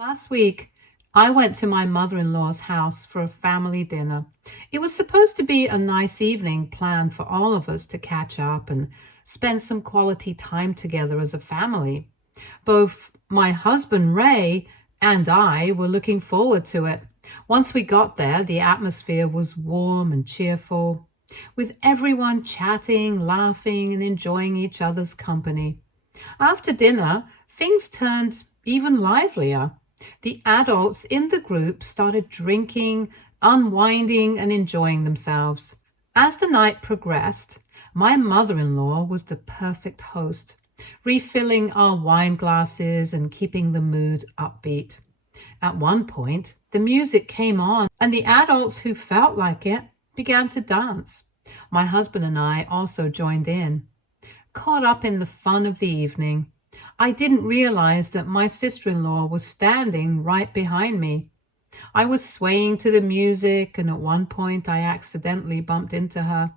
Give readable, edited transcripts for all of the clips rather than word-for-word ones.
Last week, I went to my mother-in-law's house for a family dinner. It was supposed to be a nice evening planned for all of us to catch up and spend some quality time together as a family. Both my husband Ray and I were looking forward to it. Once we got there, the atmosphere was warm and cheerful, with everyone chatting, laughing, and enjoying each other's company. After dinner, things turned even livelier. The adults in the group started drinking, unwinding, and enjoying themselves. As the night progressed, my mother-in-law was the perfect host, refilling our wine glasses and keeping the mood upbeat. At one point, the music came on, and the adults who felt like it began to dance. My husband and I also joined in. Caught up in the fun of the evening, I didn't realize that my sister-in-law was standing right behind me. I was swaying to the music, and at one point I accidentally bumped into her.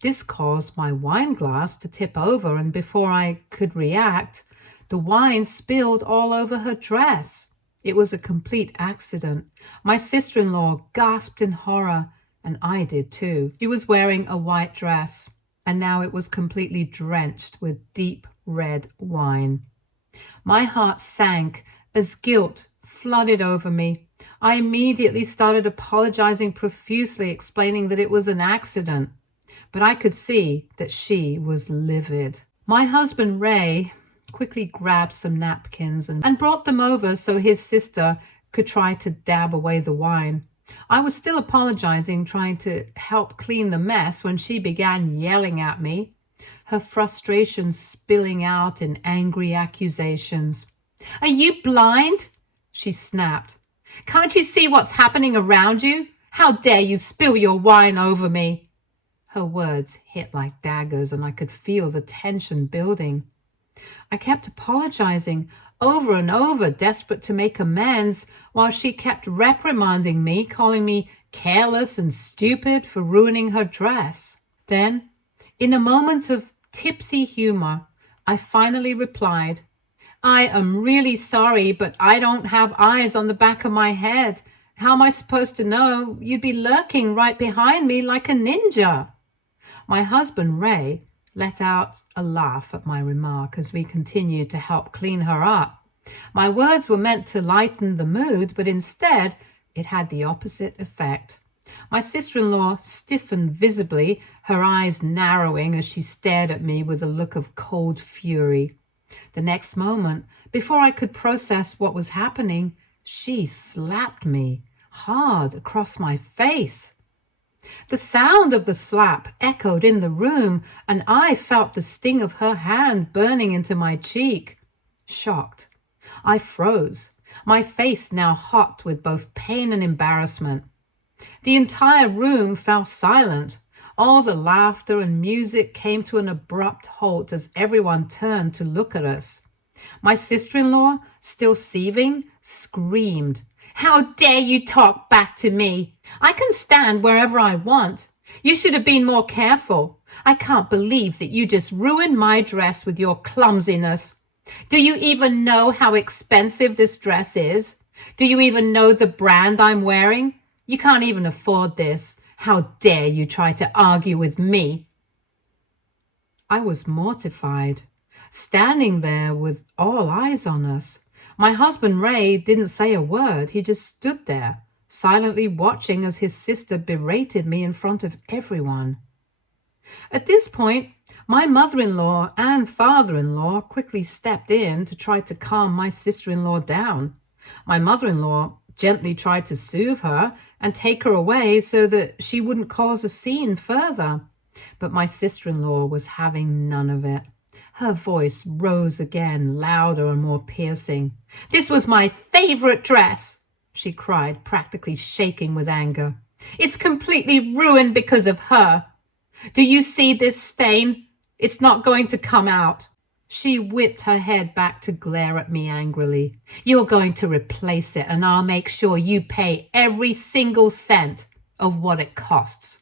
This caused my wine glass to tip over, and before I could react, the wine spilled all over her dress. It was a complete accident. My sister-in-law gasped in horror, and I did too. She was wearing a white dress, and now it was completely drenched with deep red wine. My heart sank as guilt flooded over me. I immediately started apologizing profusely, explaining that it was an accident, but I could see that she was livid. My husband Ray quickly grabbed some napkins and brought them over so his sister could try to dab away the wine. I was still apologizing, trying to help clean the mess, when she began yelling at me, her frustration spilling out in angry accusations. "Are you blind?" she snapped. "Can't you see what's happening around you? How dare you spill your wine over me?" Her words hit like daggers, and I could feel the tension building. I kept apologizing over and over, desperate to make amends, while she kept reprimanding me, calling me careless and stupid for ruining her dress. Then, in a moment of tipsy humor, I finally replied, "I am really sorry, but I don't have eyes on the back of my head. How am I supposed to know? You'd be lurking right behind me like a ninja." My husband, Ray, let out a laugh at my remark as we continued to help clean her up. My words were meant to lighten the mood, but instead it had the opposite effect. My sister-in-law stiffened visibly, her eyes narrowing as she stared at me with a look of cold fury. The next moment, before I could process what was happening, she slapped me hard across my face. The sound of the slap echoed in the room, and I felt the sting of her hand burning into my cheek. Shocked, I froze, my face now hot with both pain and embarrassment. The entire room fell silent. All the laughter and music came to an abrupt halt as everyone turned to look at us. My sister-in-law, still seething, screamed, "How dare you talk back to me? I can stand wherever I want. You should have been more careful. I can't believe that you just ruined my dress with your clumsiness. Do you even know how expensive this dress is? Do you even know the brand I'm wearing? You can't even afford this. How dare you try to argue with me?" I was mortified, standing there with all eyes on us. My husband Ray didn't say a word. He just stood there, silently watching as his sister berated me in front of everyone. At this point, my mother-in-law and father-in-law quickly stepped in to try to calm my sister-in-law down. My mother-in-law gently tried to soothe her and take her away so that she wouldn't cause a scene further. But my sister-in-law was having none of it. Her voice rose again, louder and more piercing. "This was my favorite dress," she cried, practically shaking with anger. "It's completely ruined because of her. Do you see this stain? It's not going to come out." She whipped her head back to glare at me angrily. "You're going to replace it, and I'll make sure you pay every single cent of what it costs."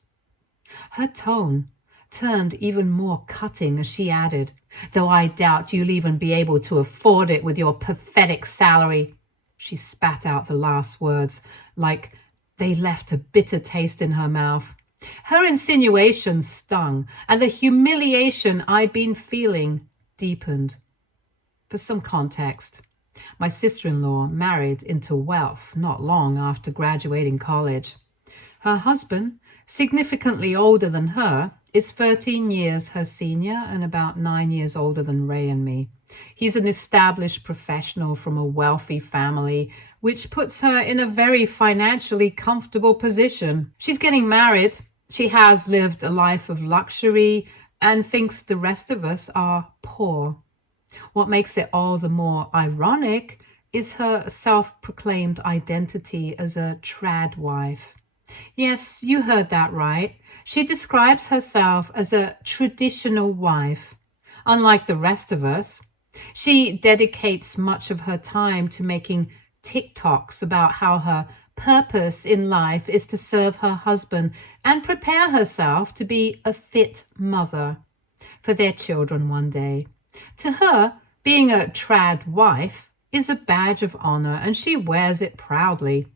Her tone turned even more cutting as she added, "Though I doubt you'll even be able to afford it with your pathetic salary. She spat out the last words like they left a bitter taste in her mouth. Her insinuation stung, and the humiliation I'd been feeling deepened. For some context, my sister-in-law married into wealth not long after graduating college. Her husband, significantly older than her, is 13 years her senior and about 9 years older than Ray and me. He's an established professional from a wealthy family, which puts her in a very financially comfortable position. She's getting married. She has lived a life of luxury and thinks the rest of us are poor. What makes it all the more ironic is her self-proclaimed identity as a trad wife. Yes, you heard that right. She describes herself as a traditional wife. Unlike the rest of us, she dedicates much of her time to making TikToks about how her purpose in life is to serve her husband and prepare herself to be a fit mother for their children one day. To her, being a trad wife is a badge of honor, and she wears it proudly.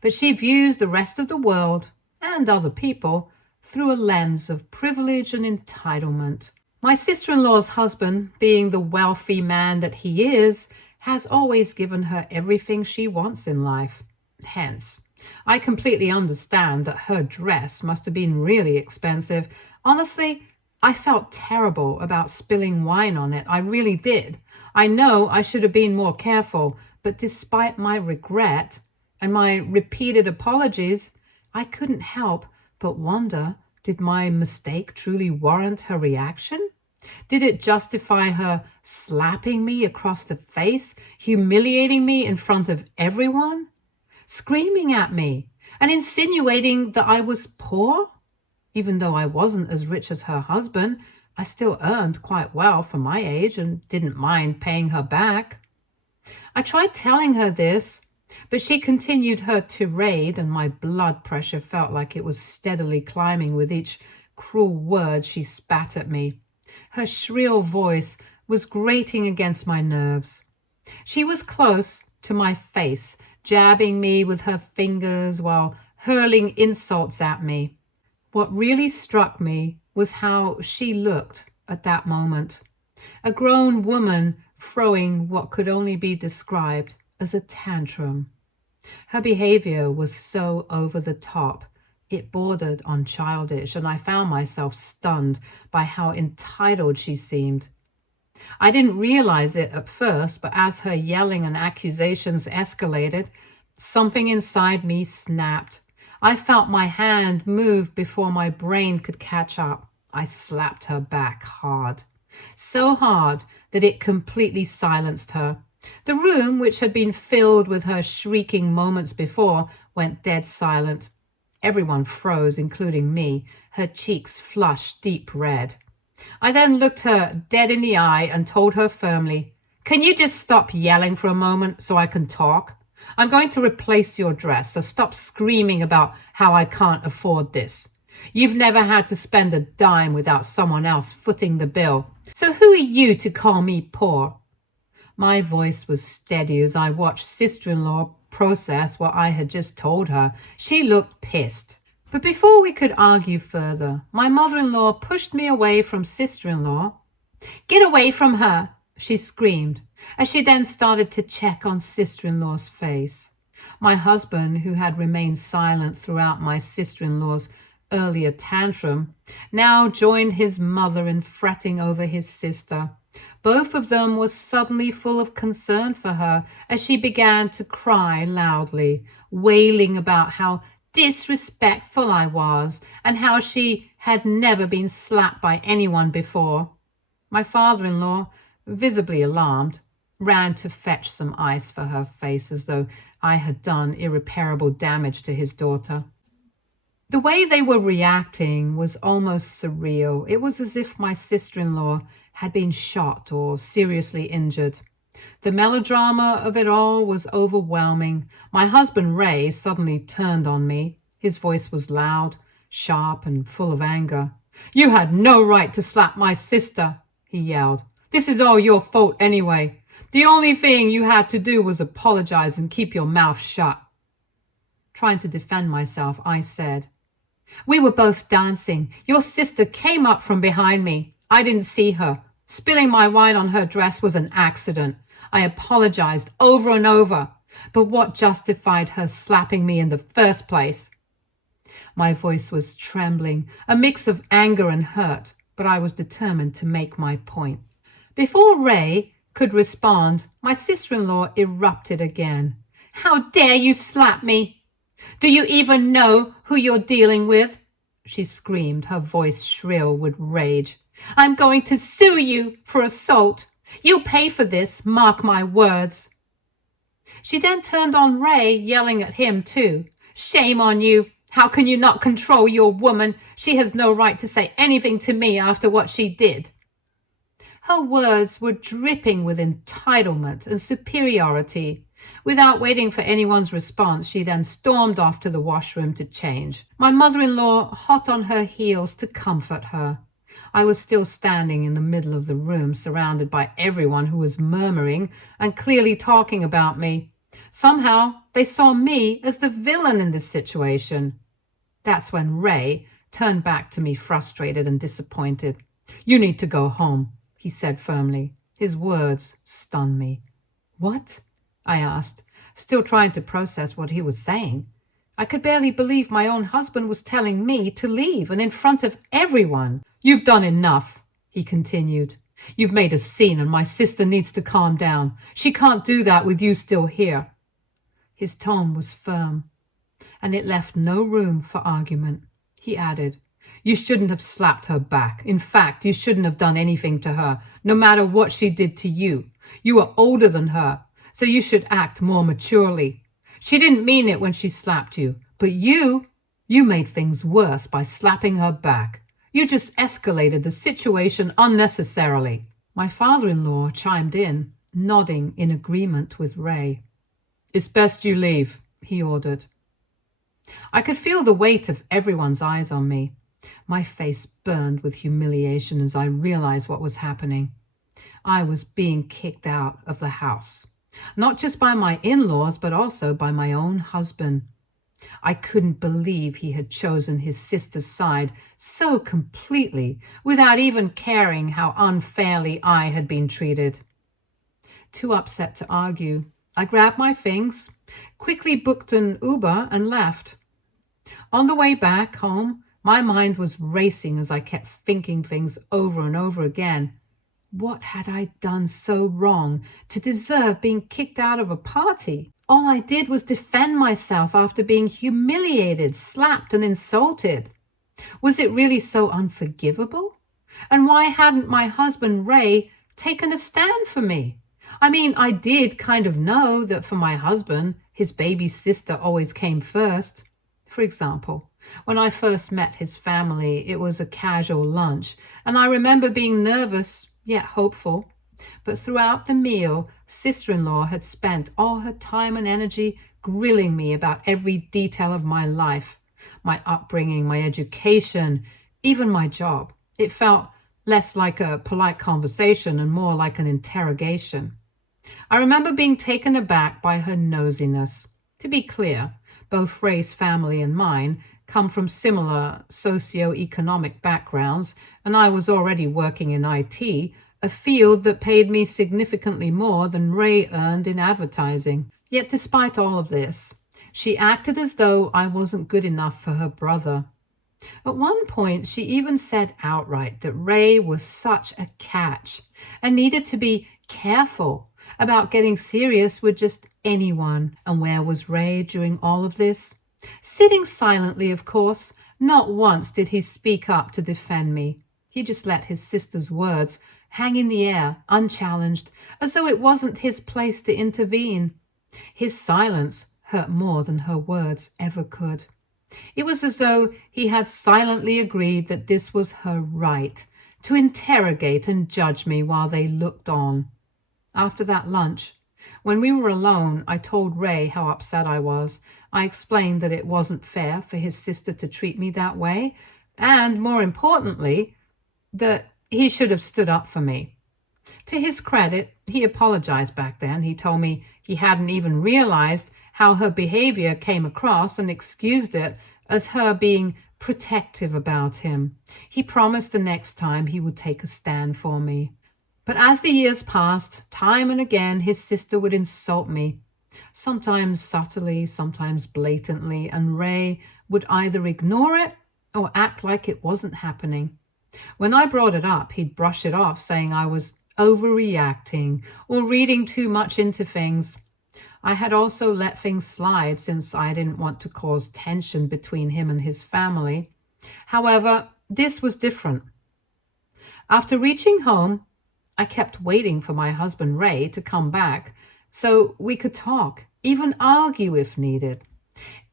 But she views the rest of the world and other people through a lens of privilege and entitlement. My sister-in-law's husband, being the wealthy man that he is, has always given her everything she wants in life. Hence, I completely understand that her dress must have been really expensive. Honestly, I felt terrible about spilling wine on it. I really did. I know I should have been more careful, but despite my regret and my repeated apologies, I couldn't help but wonder, did my mistake truly warrant her reaction? Did it justify her slapping me across the face, humiliating me in front of everyone, screaming at me, and insinuating that I was poor? Even though I wasn't as rich as her husband, I still earned quite well for my age and didn't mind paying her back. I tried telling her this, but she continued her tirade, and my blood pressure felt like it was steadily climbing with each cruel word she spat at me. Her shrill voice was grating against my nerves. She was close to my face, jabbing me with her fingers while hurling insults at me. What really struck me was how she looked at that moment. A grown woman throwing what could only be described as a tantrum. Her behavior was so over the top, it bordered on childish, and I found myself stunned by how entitled she seemed. I didn't realize it at first, but as her yelling and accusations escalated, something inside me snapped. I felt my hand move before my brain could catch up. I slapped her back hard. So hard that it completely silenced her. The room, which had been filled with her shrieking moments before, went dead silent. Everyone froze, including me, her cheeks flushed deep red. I then looked her dead in the eye and told her firmly, "Can you just stop yelling for a moment so I can talk? I'm going to replace your dress, so stop screaming about how I can't afford this. You've never had to spend a dime without someone else footing the bill. So who are you to call me poor?" My voice was steady as I watched sister-in-law process what I had just told her. She looked pissed. But before we could argue further, my mother-in-law pushed me away from sister-in-law. "Get away from her," she screamed, as she then started to check on sister-in-law's face. My husband, who had remained silent throughout my sister-in-law's earlier tantrum, now joined his mother in fretting over his sister. Both of them were suddenly full of concern for her as she began to cry loudly, wailing about how disrespectful I was and how she had never been slapped by anyone before. My father-in-law, visibly alarmed, ran to fetch some ice for her face as though I had done irreparable damage to his daughter. The way they were reacting was almost surreal. It was as if my sister-in-law had been shot or seriously injured. The melodrama of it all was overwhelming. My husband, Ray, suddenly turned on me. His voice was loud, sharp, and full of anger. "You had no right to slap my sister," he yelled. "This is all your fault anyway. The only thing you had to do was apologize and keep your mouth shut. Trying to defend myself, I said, "We were both dancing. Your sister came up from behind me. I didn't see her. Spilling my wine on her dress was an accident. I apologized over and over. But what justified her slapping me in the first place?" My voice was trembling, a mix of anger and hurt, but I was determined to make my point. Before Ray could respond, my sister-in-law erupted again. "How dare you slap me? Do you even know who you're dealing with?" she screamed, her voice shrill with rage. "I'm going to sue you for assault. You'll pay for this, mark my words." She then turned on Ray, yelling at him too. "Shame on you. How can you not control your woman? She has no right to say anything to me after what she did." Her words were dripping with entitlement and superiority. Without waiting for anyone's response, she then stormed off to the washroom to change, my mother-in-law hot on her heels to comfort her. I was still standing in the middle of the room, surrounded by everyone who was murmuring and clearly talking about me. Somehow, they saw me as the villain in this situation. That's when Ray turned back to me, frustrated and disappointed. "You need to go home," he said firmly. His words stunned me. "What?" I asked, still trying to process what he was saying. I could barely believe my own husband was telling me to leave, and in front of everyone. "You've done enough," he continued. "You've made a scene, and my sister needs to calm down. She can't do that with you still here." His tone was firm, and it left no room for argument. He added, "You shouldn't have slapped her back. In fact, you shouldn't have done anything to her, no matter what she did to you. You are older than her, so you should act more maturely. She didn't mean it when she slapped you, but you made things worse by slapping her back. You just escalated the situation unnecessarily." My father-in-law chimed in, nodding in agreement with Ray. "It's best you leave," he ordered. I could feel the weight of everyone's eyes on me. My face burned with humiliation as I realized what was happening. I was being kicked out of the house, not just by my in-laws, but also by my own husband. I couldn't believe he had chosen his sister's side so completely, without even caring how unfairly I had been treated. Too upset to argue, I grabbed my things, quickly booked an Uber, and left. On the way back home, my mind was racing as I kept thinking things over and over again. What had I done so wrong to deserve being kicked out of a party? All I did was defend myself after being humiliated, slapped, and insulted. Was it really so unforgivable? And why hadn't my husband, Ray, taken a stand for me? I mean, I did kind of know that for my husband, his baby sister always came first. For example, when I first met his family, it was a casual lunch, and I remember being nervous, yet hopeful. But throughout the meal, sister-in-law had spent all her time and energy grilling me about every detail of my life, my upbringing, my education, even my job. It felt less like a polite conversation and more like an interrogation. I remember being taken aback by her nosiness. To be clear, both Ray's family and mine come from similar socio-economic backgrounds, and I was already working in IT, a field that paid me significantly more than Ray earned in advertising. Yet despite all of this, she acted as though I wasn't good enough for her brother. At one point, she even said outright that Ray was such a catch and needed to be careful about getting serious with just anyone. And where was Ray during all of this? Sitting silently, of course. Not once did he speak up to defend me. He just let his sister's words hang in the air, unchallenged, as though it wasn't his place to intervene. His silence hurt more than her words ever could. It was as though he had silently agreed that this was her right, to interrogate and judge me while they looked on. After that lunch, when we were alone, I told Ray how upset I was. I explained that it wasn't fair for his sister to treat me that way, and more importantly, that he should have stood up for me. To his credit, He apologized back then. He told me he hadn't even realized how her behavior came across and excused it as her being protective about him. He promised the next time he would take a stand for me. But as the years passed, time and again his sister would insult me, sometimes subtly, sometimes blatantly, and Ray would either ignore it or act like it wasn't happening. When I brought it up, he'd brush it off, saying I was overreacting or reading too much into things. I had also let things slide since I didn't want to cause tension between him and his family. However, this was different. After reaching home, I kept waiting for my husband Ray to come back so we could talk, even argue if needed.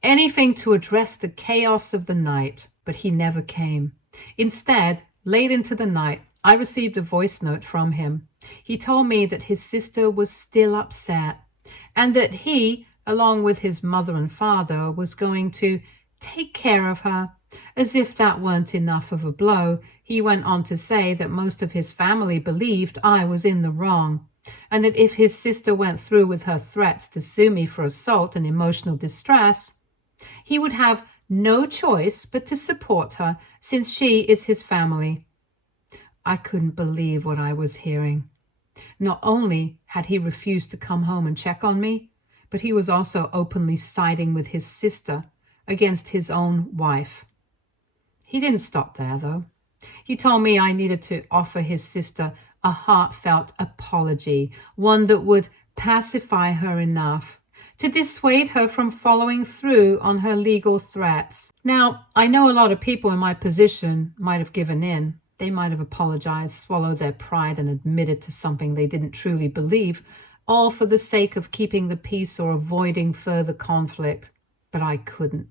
Anything to address the chaos of the night, but he never came. Instead, late into the night, I received a voice note from him. He told me that his sister was still upset and that he, along with his mother and father, was going to take care of her. As if that weren't enough of a blow, he went on to say that most of his family believed I was in the wrong, and that if his sister went through with her threats to sue me for assault and emotional distress, he would have no choice but to support her since she is his family. I couldn't believe what I was hearing. Not only had he refused to come home and check on me, but he was also openly siding with his sister against his own wife. He didn't stop there, though. He told me I needed to offer his sister a heartfelt apology, one that would pacify her enough to dissuade her from following through on her legal threats. Now, I know a lot of people in my position might have given in. They might have apologized, swallowed their pride, and admitted to something they didn't truly believe, all for the sake of keeping the peace or avoiding further conflict. But I couldn't.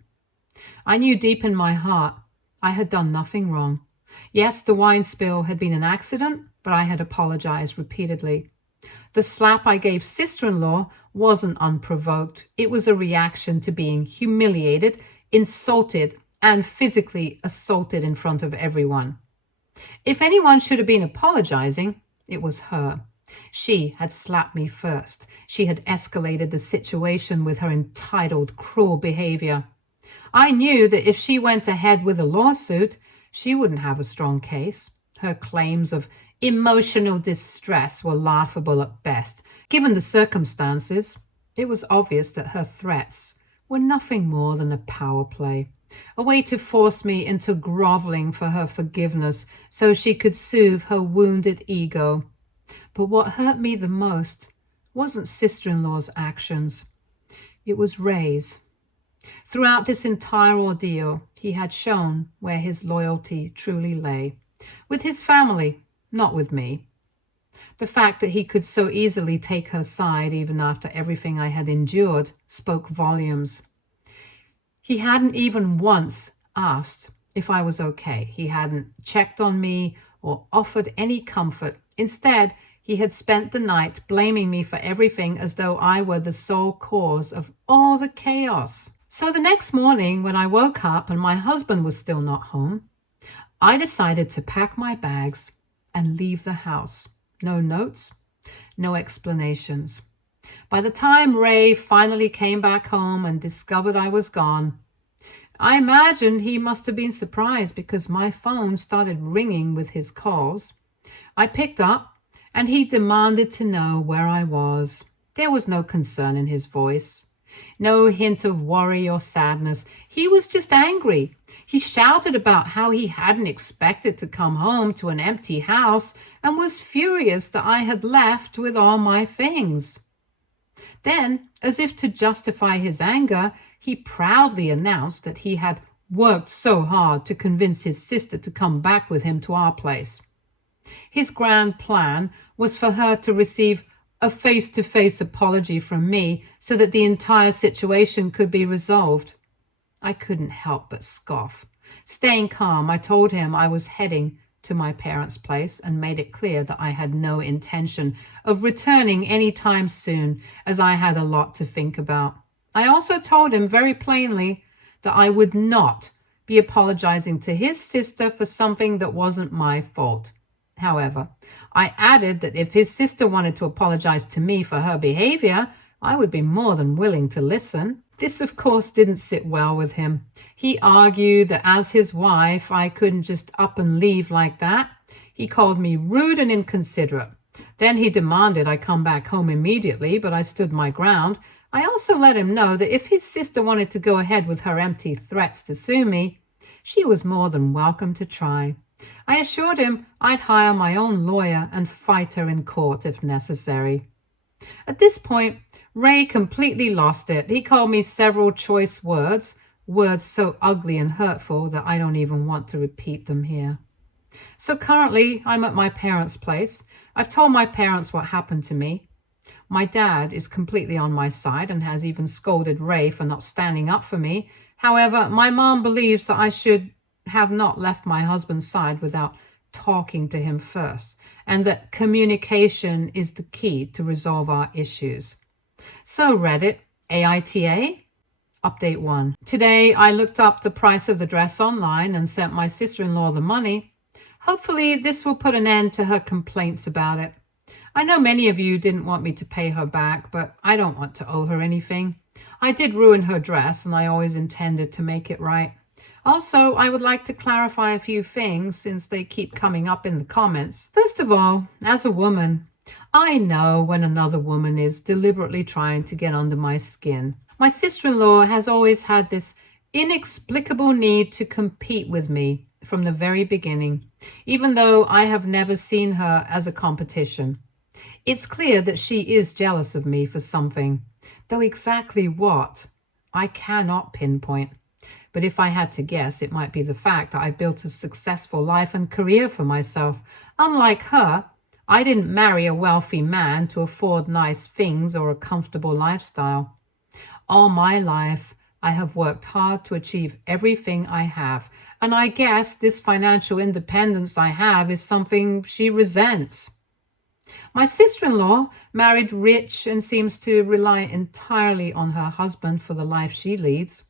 I knew deep in my heart I had done nothing wrong. Yes, the wine spill had been an accident, but I had apologized repeatedly. The slap I gave sister-in-law wasn't unprovoked. It was a reaction to being humiliated, insulted, and physically assaulted in front of everyone. If anyone should have been apologizing, it was her. She had slapped me first. She had escalated the situation with her entitled, cruel behavior. I knew that if she went ahead with a lawsuit, she wouldn't have a strong case. Her claims of emotional distress were laughable at best. Given the circumstances, it was obvious that her threats were nothing more than a power play, a way to force me into groveling for her forgiveness so she could soothe her wounded ego. But what hurt me the most wasn't sister-in-law's actions. It was Ray's. Throughout this entire ordeal, he had shown where his loyalty truly lay. With his family, not with me. The fact that he could so easily take her side even after everything I had endured spoke volumes. He hadn't even once asked if I was okay. He hadn't checked on me or offered any comfort. Instead, he had spent the night blaming me for everything as though I were the sole cause of all the chaos. So the next morning, when I woke up and my husband was still not home, I decided to pack my bags and leave the house. No notes, no explanations. By the time Ray finally came back home and discovered I was gone, I imagined he must have been surprised because my phone started ringing with his calls. I picked up and he demanded to know where I was. There was no concern in his voice. No hint of worry or sadness. He was just angry. He shouted about how he hadn't expected to come home to an empty house and was furious that I had left with all my things. Then, as if to justify his anger, he proudly announced that he had worked so hard to convince his sister to come back with him to our place. His grand plan was for her to receive a face-to-face apology from me so that the entire situation could be resolved. I couldn't help but scoff. Staying calm, I told him I was heading to my parents' place and made it clear that I had no intention of returning any time soon, as I had a lot to think about. I also told him very plainly that I would not be apologizing to his sister for something that wasn't my fault. However, I added that if his sister wanted to apologize to me for her behavior, I would be more than willing to listen. This, of course, didn't sit well with him. He argued that as his wife, I couldn't just up and leave like that. He called me rude and inconsiderate. Then he demanded I come back home immediately, but I stood my ground. I also let him know that if his sister wanted to go ahead with her empty threats to sue me, she was more than welcome to try. I assured him I'd hire my own lawyer and fight her in court if necessary. At this point, Ray completely lost it. He called me several choice words, words so ugly and hurtful that I don't even want to repeat them here. So currently, I'm at my parents' place. I've told my parents what happened to me. My dad is completely on my side and has even scolded Ray for not standing up for me. However, my mom believes that I should have not left my husband's side without talking to him first, and that communication is the key to resolve our issues. So Reddit, AITA, Update 1. Today, I looked up the price of the dress online and sent my sister-in-law the money. Hopefully, this will put an end to her complaints about it. I know many of you didn't want me to pay her back, but I don't want to owe her anything. I did ruin her dress, and I always intended to make it right. Also, I would like to clarify a few things since they keep coming up in the comments. First of all, as a woman, I know when another woman is deliberately trying to get under my skin. My sister-in-law has always had this inexplicable need to compete with me from the very beginning, even though I have never seen her as a competition. It's clear that she is jealous of me for something, though exactly what, I cannot pinpoint. But if I had to guess, it might be the fact that I've built a successful life and career for myself. Unlike her, I didn't marry a wealthy man to afford nice things or a comfortable lifestyle. All my life, I have worked hard to achieve everything I have, and I guess this financial independence I have is something she resents. My sister-in-law married rich and seems to rely entirely on her husband for the life she leads.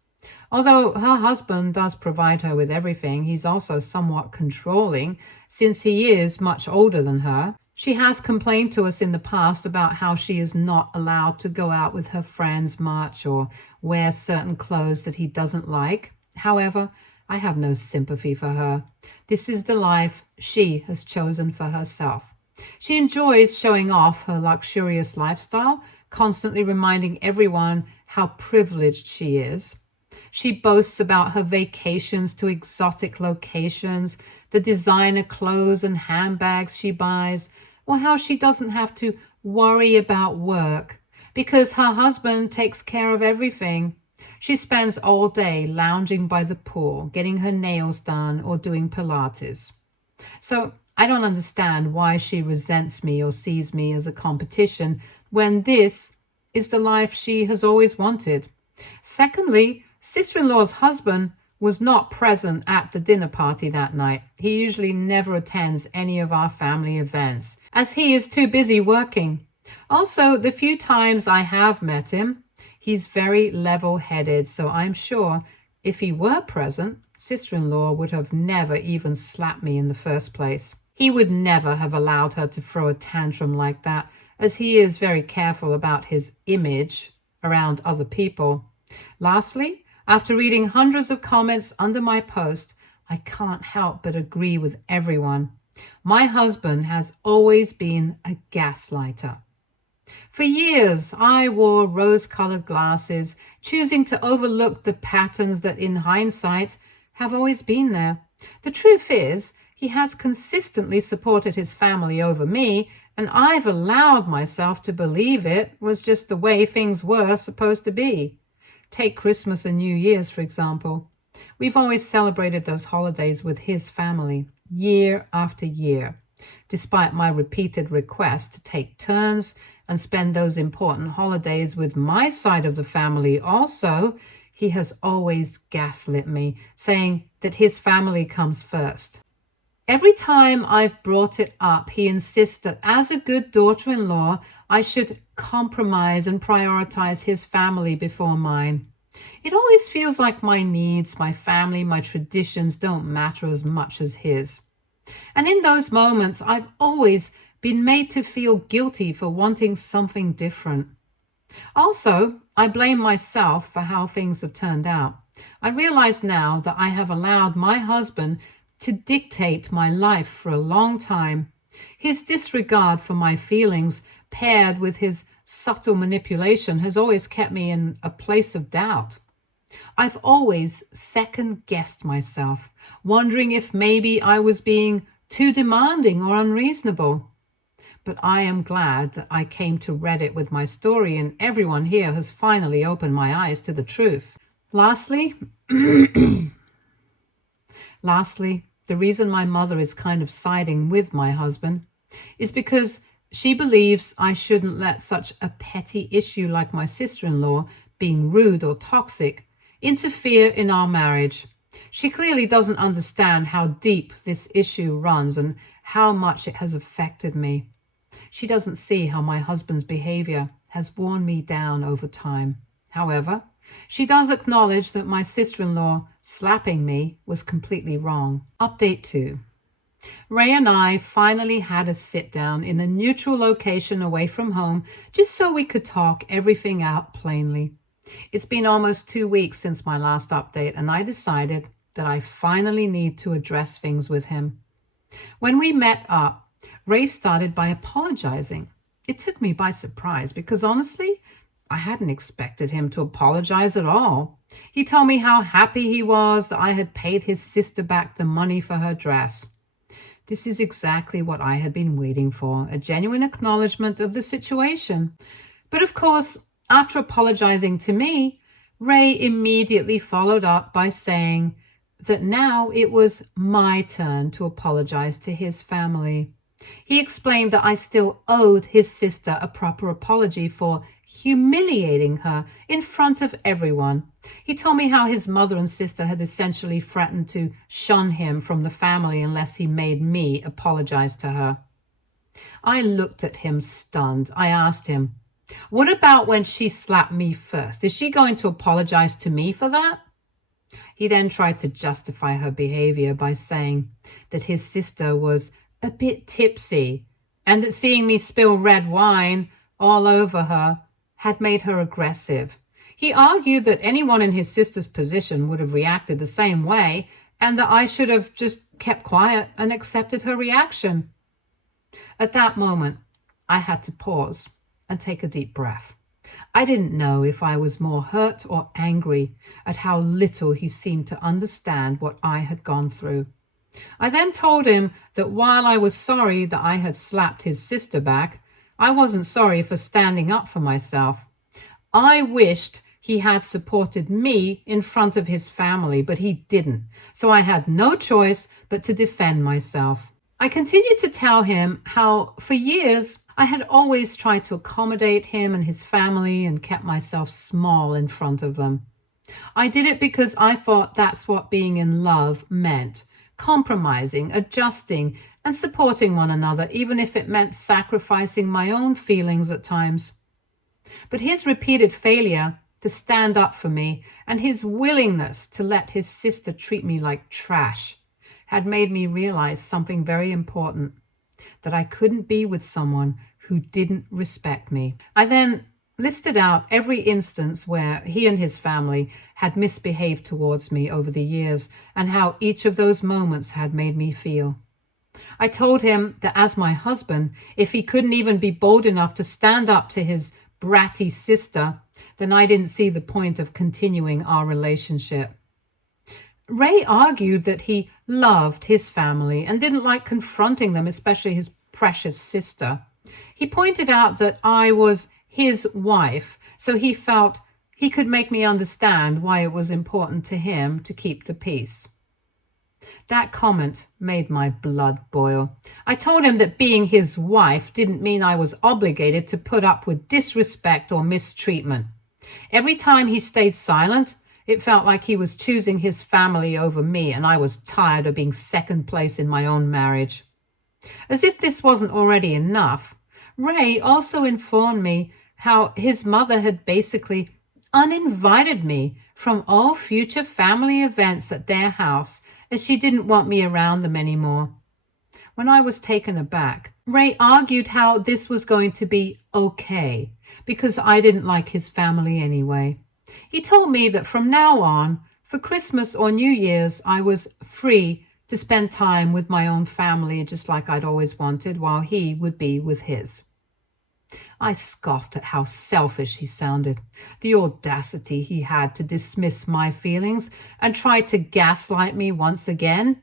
Although her husband does provide her with everything, he's also somewhat controlling since he is much older than her. She has complained to us in the past about how she is not allowed to go out with her friends much or wear certain clothes that he doesn't like. However, I have no sympathy for her. This is the life she has chosen for herself. She enjoys showing off her luxurious lifestyle, constantly reminding everyone how privileged she is. She boasts about her vacations to exotic locations, the designer clothes and handbags she buys, or how she doesn't have to worry about work because her husband takes care of everything. She spends all day lounging by the pool, getting her nails done, or doing Pilates. So I don't understand why she resents me or sees me as a competition when this is the life she has always wanted. Secondly, sister-in-law's husband was not present at the dinner party that night. He usually never attends any of our family events, as he is too busy working. Also, the few times I have met him, he's very level-headed, so I'm sure if he were present, sister-in-law would have never even slapped me in the first place. He would never have allowed her to throw a tantrum like that, as he is very careful about his image around other people. Lastly, after reading hundreds of comments under my post, I can't help but agree with everyone. My husband has always been a gaslighter. For years, I wore rose-colored glasses, choosing to overlook the patterns that in hindsight have always been there. The truth is, he has consistently supported his family over me, and I've allowed myself to believe it was just the way things were supposed to be. Take Christmas and New Year's, for example. We've always celebrated those holidays with his family, year after year. Despite my repeated requests to take turns and spend those important holidays with my side of the family also, he has always gaslit me, saying that his family comes first. Every time I've brought it up, he insists that as a good daughter-in-law, I should compromise and prioritize his family before mine. It always feels like my needs, my family, my traditions don't matter as much as his. And in those moments, I've always been made to feel guilty for wanting something different. Also, I blame myself for how things have turned out. I realize now that I have allowed my husband to dictate my life for a long time. His disregard for my feelings, paired with his subtle manipulation, has always kept me in a place of doubt. I've always second guessed myself, wondering if maybe I was being too demanding or unreasonable. But I am glad that I came to Reddit with my story, and everyone here has finally opened my eyes to the truth. Lastly, Lastly, the reason my mother is kind of siding with my husband is because she believes I shouldn't let such a petty issue like my sister-in-law being rude or toxic interfere in our marriage. She clearly doesn't understand how deep this issue runs and how much it has affected me. She doesn't see how my husband's behavior has worn me down over time. However, she does acknowledge that my sister-in-law slapping me was completely wrong. Update 2. Ray and I finally had a sit-down in a neutral location away from home just so we could talk everything out plainly. It's been almost 2 weeks since my last update, and I decided that I finally need to address things with him. When we met up, Ray started by apologizing. It took me by surprise because honestly, I hadn't expected him to apologize at all. He told me how happy he was that I had paid his sister back the money for her dress. This is exactly what I had been waiting for, a genuine acknowledgement of the situation. But of course, after apologizing to me, Ray immediately followed up by saying that now it was my turn to apologize to his family. He explained that I still owed his sister a proper apology for humiliating her in front of everyone. He told me how his mother and sister had essentially threatened to shun him from the family unless he made me apologize to her. I looked at him stunned. I asked him, "What about when she slapped me first? Is she going to apologize to me for that?" He then tried to justify her behavior by saying that his sister was a bit tipsy and that seeing me spill red wine all over her had made her aggressive. He argued that anyone in his sister's position would have reacted the same way and that I should have just kept quiet and accepted her reaction. At that moment, I had to pause and take a deep breath. I didn't know if I was more hurt or angry at how little he seemed to understand what I had gone through. I then told him that while I was sorry that I had slapped his sister back, I wasn't sorry for standing up for myself. I wished he had supported me in front of his family, but he didn't, so I had no choice but to defend myself. I continued to tell him how, for years, I had always tried to accommodate him and his family and kept myself small in front of them. I did it because I thought that's what being in love meant. Compromising, adjusting, and supporting one another, even if it meant sacrificing my own feelings at times. But his repeated failure to stand up for me and his willingness to let his sister treat me like trash had made me realize something very important, that I couldn't be with someone who didn't respect me. I then listed out every instance where he and his family had misbehaved towards me over the years and how each of those moments had made me feel. I told him that as my husband, if he couldn't even be bold enough to stand up to his bratty sister, then I didn't see the point of continuing our relationship. Ray argued that he loved his family and didn't like confronting them, especially his precious sister. He pointed out that I was his wife, so he felt he could make me understand why it was important to him to keep the peace. That comment made my blood boil. I told him that being his wife didn't mean I was obligated to put up with disrespect or mistreatment. Every time he stayed silent, it felt like he was choosing his family over me, and I was tired of being second place in my own marriage. As if this wasn't already enough, Ray also informed me how his mother had basically uninvited me from all future family events at their house as she didn't want me around them anymore. When I was taken aback, Ray argued how this was going to be okay because I didn't like his family anyway. He told me that from now on, for Christmas or New Year's, I was free to spend time with my own family just like I'd always wanted, while he would be with his. I scoffed at how selfish he sounded, the audacity he had to dismiss my feelings and try to gaslight me once again.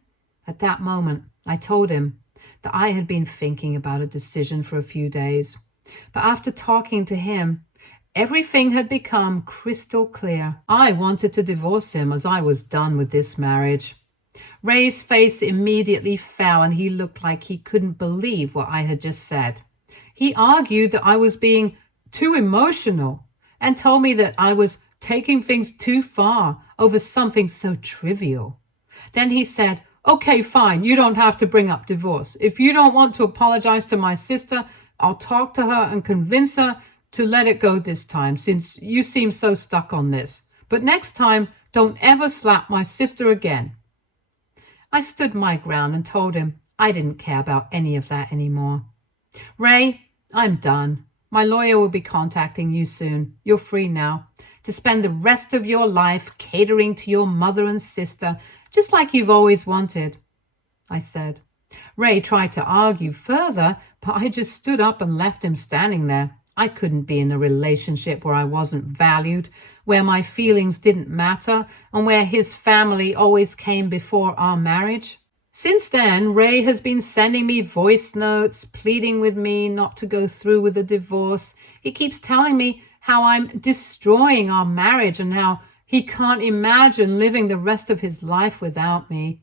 At that moment, I told him that I had been thinking about a decision for a few days, but after talking to him, everything had become crystal clear. I wanted to divorce him as I was done with this marriage. Ray's face immediately fell and he looked like he couldn't believe what I had just said. He argued that I was being too emotional and told me that I was taking things too far over something so trivial. Then he said, "Okay, fine, you don't have to bring up divorce. If you don't want to apologize to my sister, I'll talk to her and convince her to let it go this time, since you seem so stuck on this. But next time, don't ever slap my sister again." I stood my ground and told him I didn't care about any of that anymore. "Ray, I'm done. My lawyer will be contacting you soon. You're free now to spend the rest of your life catering to your mother and sister, just like you've always wanted," I said. Ray tried to argue further, but I just stood up and left him standing there. I couldn't be in a relationship where I wasn't valued, where my feelings didn't matter, and where his family always came before our marriage. Since then, Ray has been sending me voice notes, pleading with me not to go through with the divorce. He keeps telling me how I'm destroying our marriage and how he can't imagine living the rest of his life without me.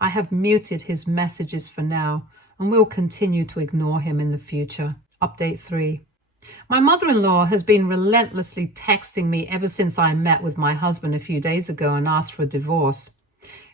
I have muted his messages for now and will continue to ignore him in the future. Update 3. My mother-in-law has been relentlessly texting me ever since I met with my husband a few days ago and asked for a divorce.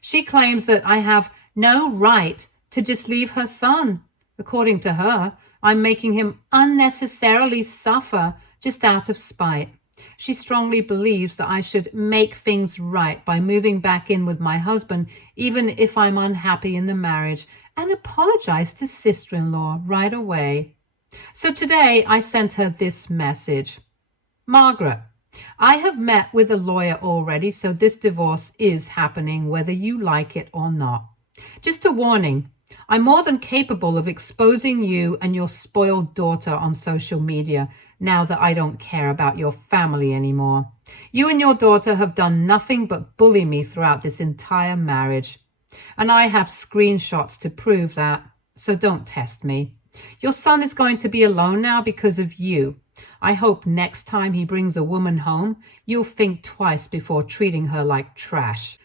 She claims that I have no right to just leave her son. According to her, I'm making him unnecessarily suffer just out of spite. She strongly believes that I should make things right by moving back in with my husband, even if I'm unhappy in the marriage, and apologize to sister-in-law right away. So today I sent her this message. "Margaret, I have met with a lawyer already, so this divorce is happening whether you like it or not. Just a warning, I'm more than capable of exposing you and your spoiled daughter on social media now that I don't care about your family anymore. You and your daughter have done nothing but bully me throughout this entire marriage, and I have screenshots to prove that, so don't test me. Your son is going to be alone now because of you. I hope next time he brings a woman home, you'll think twice before treating her like trash."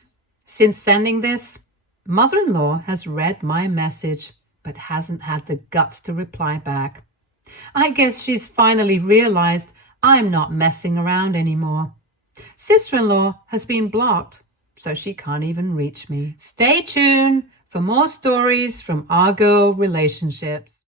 Since sending this, mother-in-law has read my message, but hasn't had the guts to reply back. I guess she's finally realized I'm not messing around anymore. Sister-in-law has been blocked, so she can't even reach me. Stay tuned for more stories from Argo Relationships.